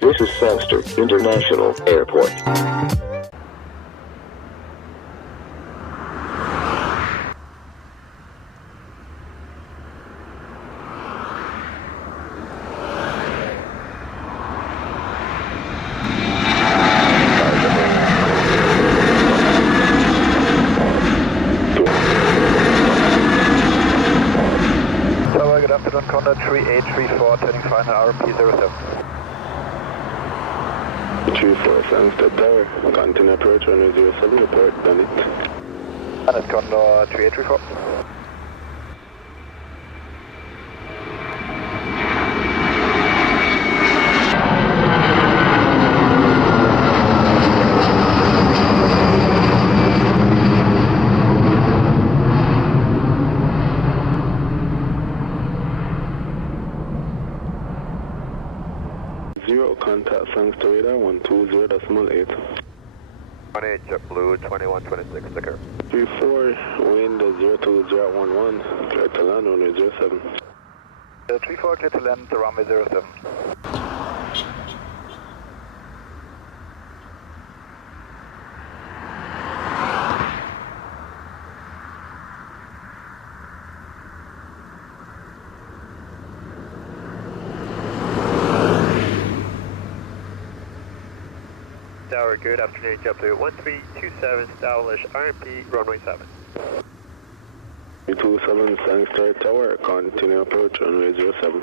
This is Sangster International Airport. Tower, good afternoon, Condor 3834, turning final RMP 07. 34 Sangster Tower, continue approach runway 07, report Bennett. And it's Condor 3834. Zero contact Sangster radar 120.8. 28 JetBlue 2126, sticker. 34 wind 02011, clear to land runway 07. 34 clear to land, runway 07. Tower, good afternoon, JetBlue 1327, establish RMP, runway 7. 327 Sangster Tower, continue approach runway 07.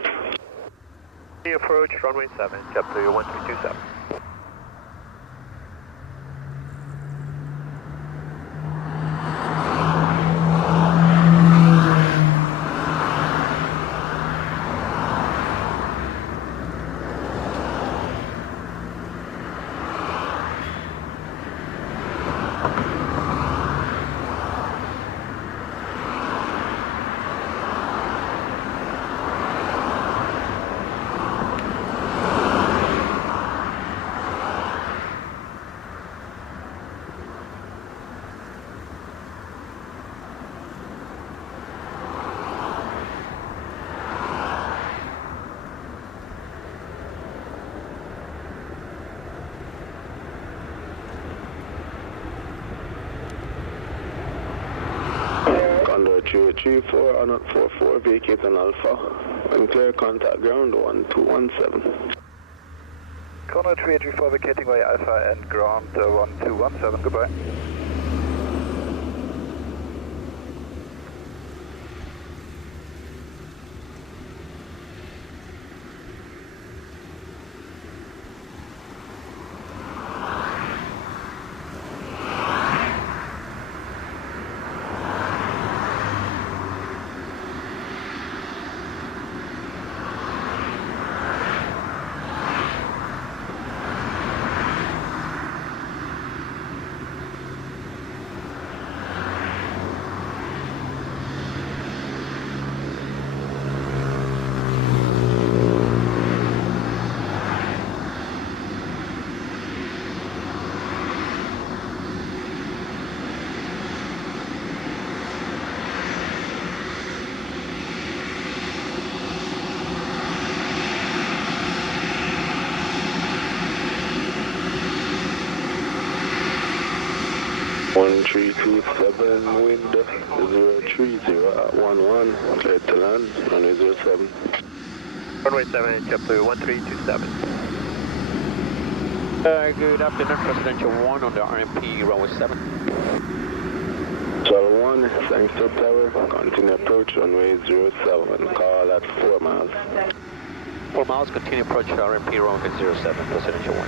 Approach, runway 7, JetBlue 1327. Condor 3834 on at 44, vacate on Alpha, and clear contact ground 1217. Condor 3834 vacating by Alpha and ground 1217, goodbye. One 327 wind 030 at 11, clear to land, runway 07. Runway 7, JetBlue 1327. Good afternoon, Presidential 1 on the RMP, runway 7. Shuttle 1, Sangster Tower, continue approach runway 07, call at 4 miles. 4 miles, continue approach RMP, runway 07, Presidential 1.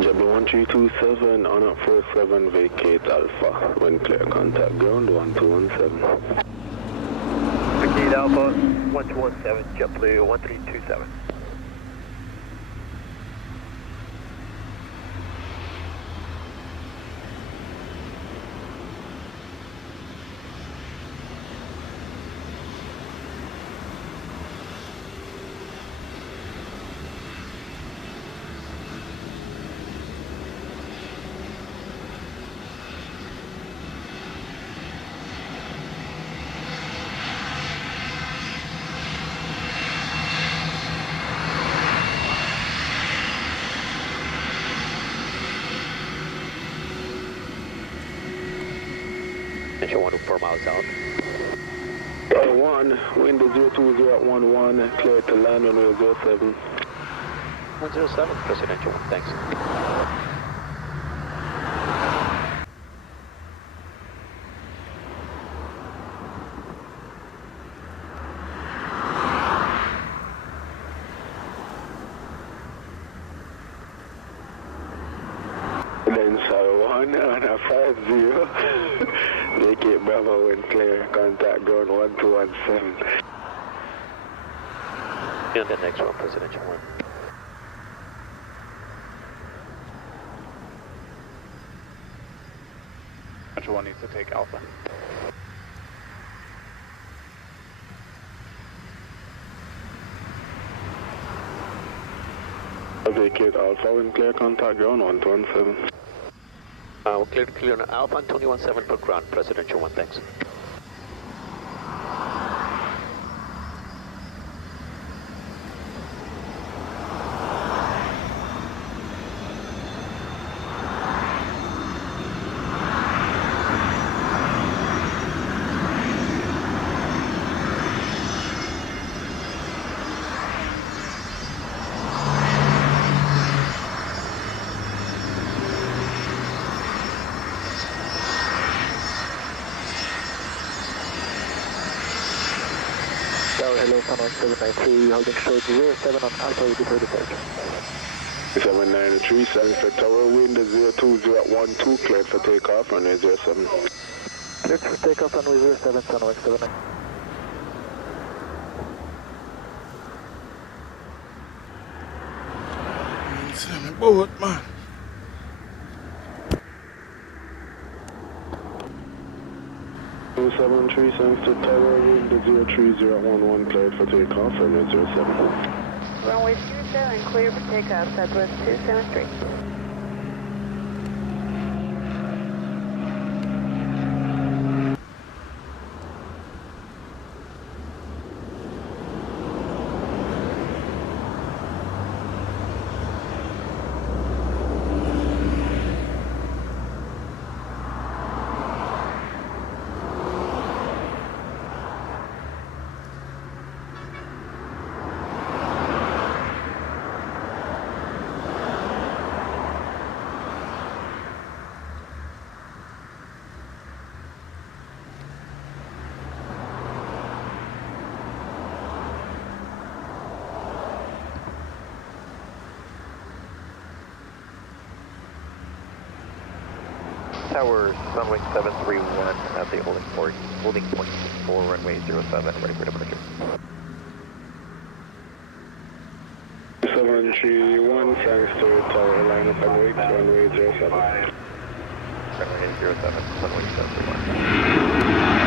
W1327 on up 47, vacate Alpha. When clear, contact ground 1217. Vacate Alpha 1217, JetBlue 1327. Potential 1 to 4 miles out. 1, wind 020 at 11, clear to land runway 07. 107, Presidential 1, thanks. Then 1 on a 50. Vacate Bravo when clear, contact ground 1217. And the next one, Presidential 1. Presidential 1 needs to take Alpha. Vacate Alpha when clear, contact ground 1217. We're clear to clear on Alpha and 217 per ground, Presidential 1, thanks. Hello, Condor 793, holding short 07 on Alpha, ready for departure. 793, San for tower, wind 020 at 12, cleared for takeoff, runway 07. Cleared for takeoff, runway 07, Sunwing 79. Boat, man. Seven three thanks to tower, wind 030 at 11, cleared for takeoff, runway 07. Runway 07, clear for takeoff, Southwest 273. Tower, Sunwing 731 at the holding port, holding point 4, runway 07, ready for departure. 731, thanks to tower, line up and wait, runway 07. Runway 07, Sunwing 731.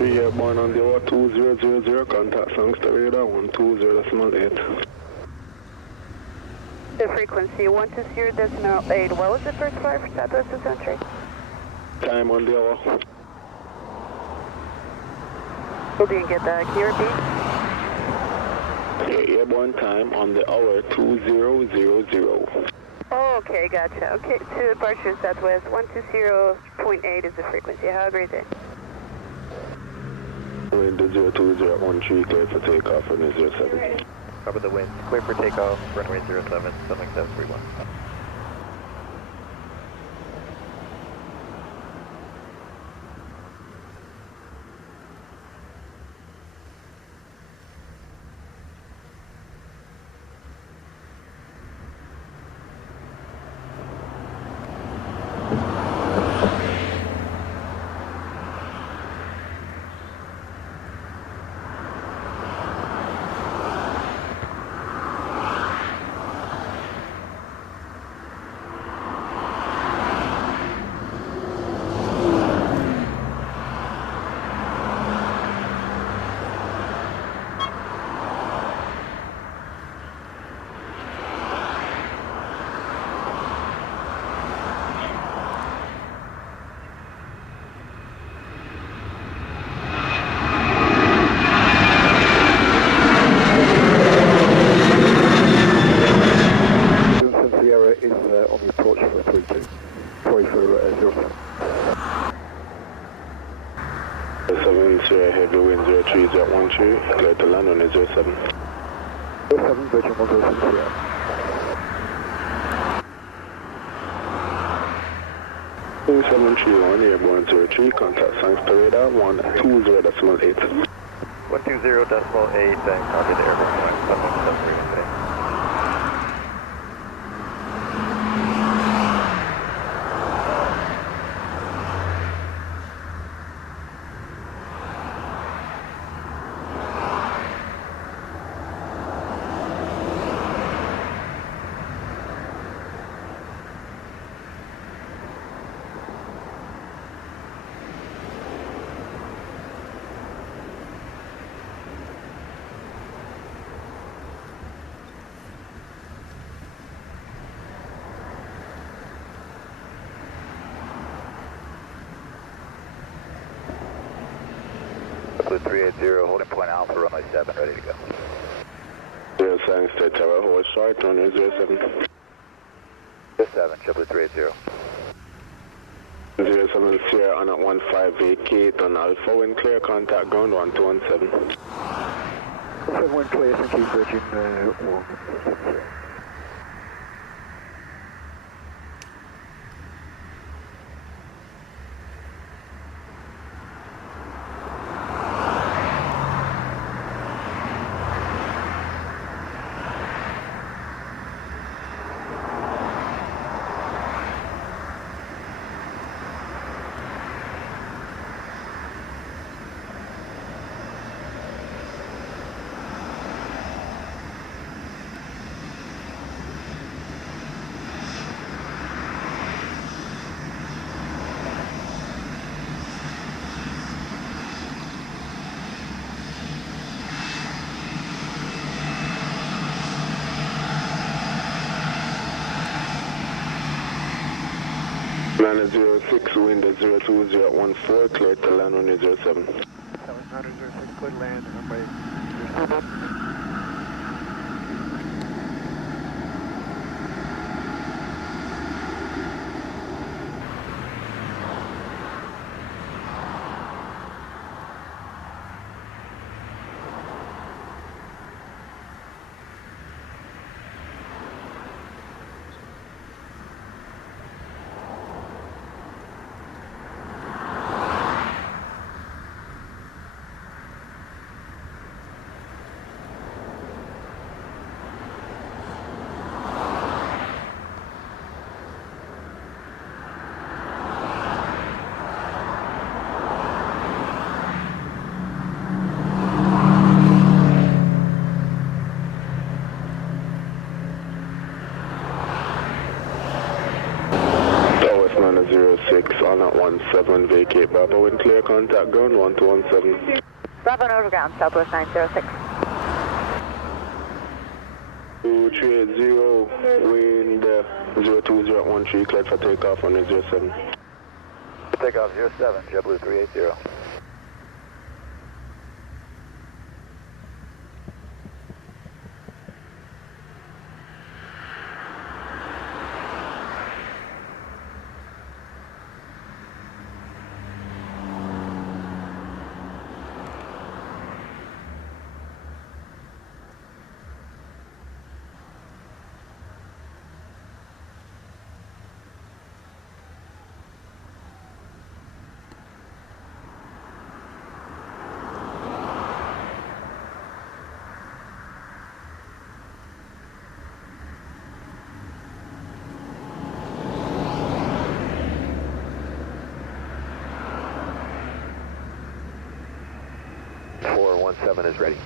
Airborne on the over 2000, contact Sangster radar 120.8. The frequency 120.8. What was the first flight for Southwest Century? Time on the hour. We didn't get that. Can you repeat? Yeah, airborne time on the hour 2000. Oh, okay, gotcha. Okay, to departure Southwest 120.8 is the frequency. Have a great day. Wind 02013, clear for takeoff, runway 07. Cover the wind, clear for takeoff, runway 07, Sunwing 731. 07. 7 Sierra Heavy Wind 03013, clear to land on 07. 07, Virgin 107 Sierra. Boeing 731, airborne 03, contact science to radar 120.8. 120.8, target airborne 117 frequency. Blue 380, holding point Alpha, runway 7, ready to go. 0 Science to Tower, hold short on 07. 07, JetBlue 380. 07 Sierra on at 15 vacate on Alpha, wind clear, contact ground 1217. 07 wind clear, thank you, Virgin 1. Land 06, wind 02014, clear to land on 07. 706, clear to land, runway 07. Nana 06 on at 17 vacate Bravo, wind clear, contact ground 1217. Bravo overground, Southwest 906. 2380, wind 02013, cleared for takeoff on 07. Takeoff 07, JetBlue 380. Four 17 is ready.